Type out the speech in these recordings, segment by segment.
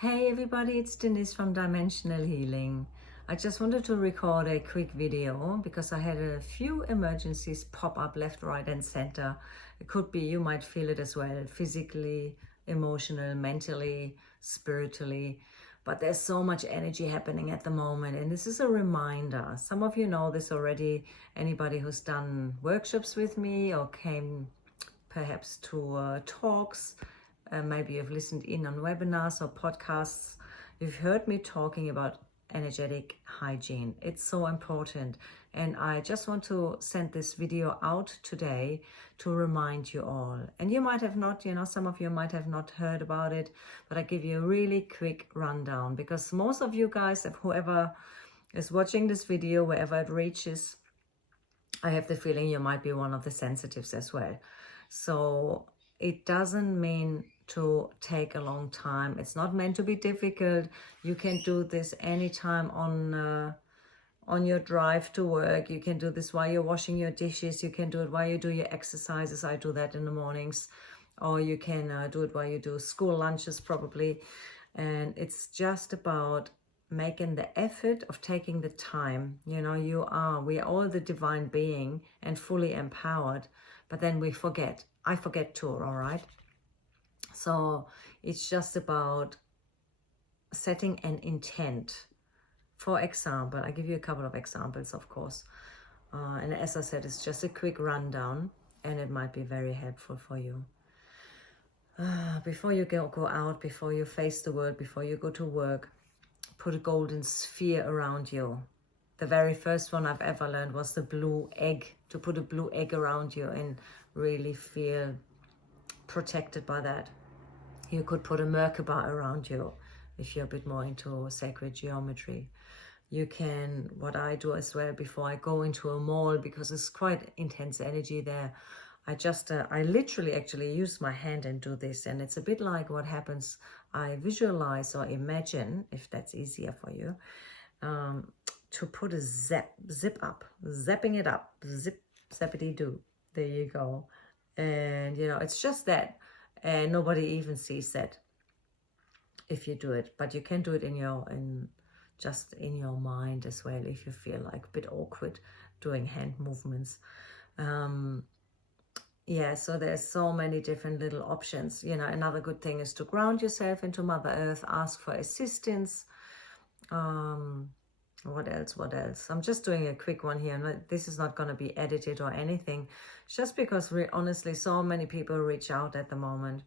Hey everybody, it's Denise from Dimensional Healing. I just wanted to record a quick video because I had a few emergencies pop up left, right and center. It could be, you might feel it as well, physically, emotional, mentally, spiritually. But there's so much energy happening at the moment, and this is a reminder. Some of you know this already, anybody who's done workshops with me or came perhaps to talks. Maybe you've listened in on webinars or podcasts. You've heard me talking about energetic hygiene. It's so important. And I just want to send this video out today to remind you all. And you might have not, some of you might have not heard about it, but I give you a really quick rundown because most of you guys, whoever is watching this video, wherever it reaches, I have the feeling you might be one of the sensitives as well. So it doesn't mean to take a long time. It's not meant to be difficult. You can do this anytime on your drive to work. You can do this while you're washing your dishes. You can do it while you do your exercises. I do that in the mornings. Or you can do it while you do school lunches probably. And it's just about making the effort of taking the time. We are all the divine being and fully empowered, but then we forget. I forget too, all right? So it's just about setting an intent. For example, I give you a couple of examples, of course. And as I said, it's just a quick rundown and it might be very helpful for you. Before you go out, before you face the world, before you go to work, put a golden sphere around you. The very first one I've ever learned was the blue egg, to put a blue egg around you and really feel protected by that. You could put a Merkaba around you if you're a bit more into sacred geometry. You can, what I do as well before I go into a mall, because it's quite intense energy there, I literally actually use my hand and do this, and it's a bit like what happens. I visualize or imagine, if that's easier for you, to put a zip up, zapping it up, zip, zappity do. There you go. And it's just that, and nobody even sees that if you do it. But you can do it just in your mind as well if you feel like a bit awkward doing hand movements. Yeah, so there's so many different little options. Another good thing is to ground yourself into Mother Earth, ask for assistance. What else? I'm just doing a quick one here. This is not going to be edited or anything. Just because honestly, so many people reach out at the moment.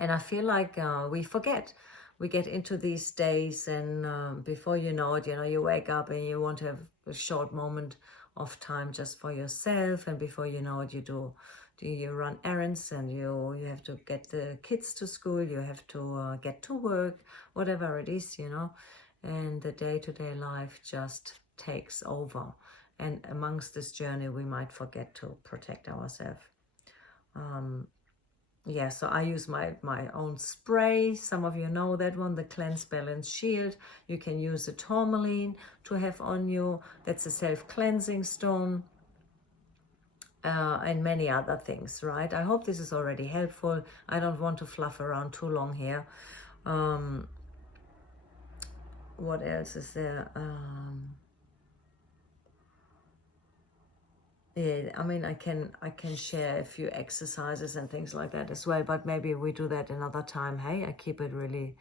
And I feel like we forget. We get into these days and before you know it, you wake up and you want to have a short moment of time just for yourself. And before you know it, you run errands and you have to get the kids to school. You have to get to work, whatever it is, and the day-to-day life just takes over. And amongst this journey, we might forget to protect ourselves. Yeah, so I use my own spray. Some of you know that one, the Cleanse, Balance, Shield. You can use a tourmaline to have on you. That's a self-cleansing stone. And many other things, right? I hope this is already helpful. I don't want to fluff around too long here. What else is there? Yeah, I mean, I can share a few exercises and things like that as well, but maybe we do that another time. Hey, I keep it really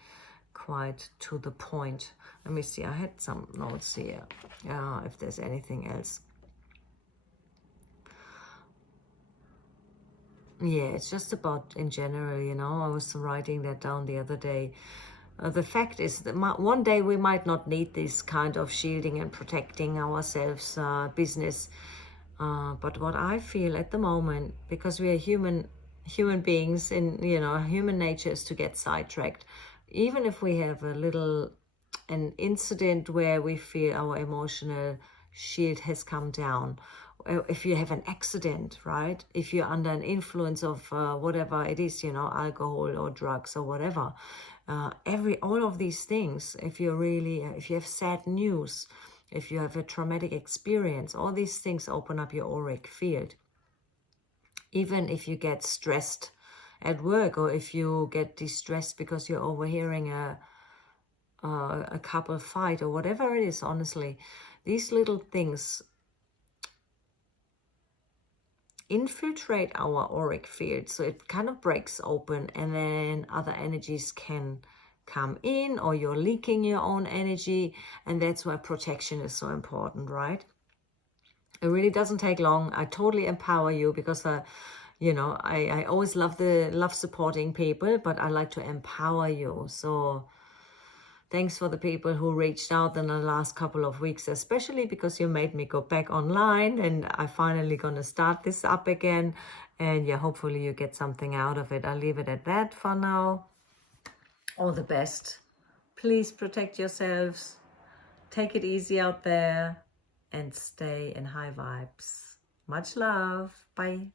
quite to the point. Let me see, I had some notes here, if there's anything else. Yeah, it's just about in general, I was writing that down the other day. The fact is that one day we might not need this kind of shielding and protecting ourselves business. But what I feel at the moment, because we are human beings and, human nature is to get sidetracked. Even if we have an incident where we feel our emotional shield has come down, if you have an accident, right? If you're under an influence of whatever it is, alcohol or drugs or whatever, all of these things, if you have sad news, if you have a traumatic experience, all these things open up your auric field. Even if you get stressed at work, or if you get distressed because you're overhearing a a couple fight or whatever it is, honestly, these little things infiltrate our auric field, so it kind of breaks open, and then other energies can come in, or you're leaking your own energy, and that's why protection is so important, right? It really doesn't take long. I totally empower you, because you know, I always love supporting people, but I like to empower you. So thanks for the people who reached out in the last couple of weeks, especially because you made me go back online, and I finally gonna start this up again. And yeah, hopefully you get something out of it. I'll leave it at that for now. All the best. Please protect yourselves. Take it easy out there and stay in high vibes. Much love. Bye.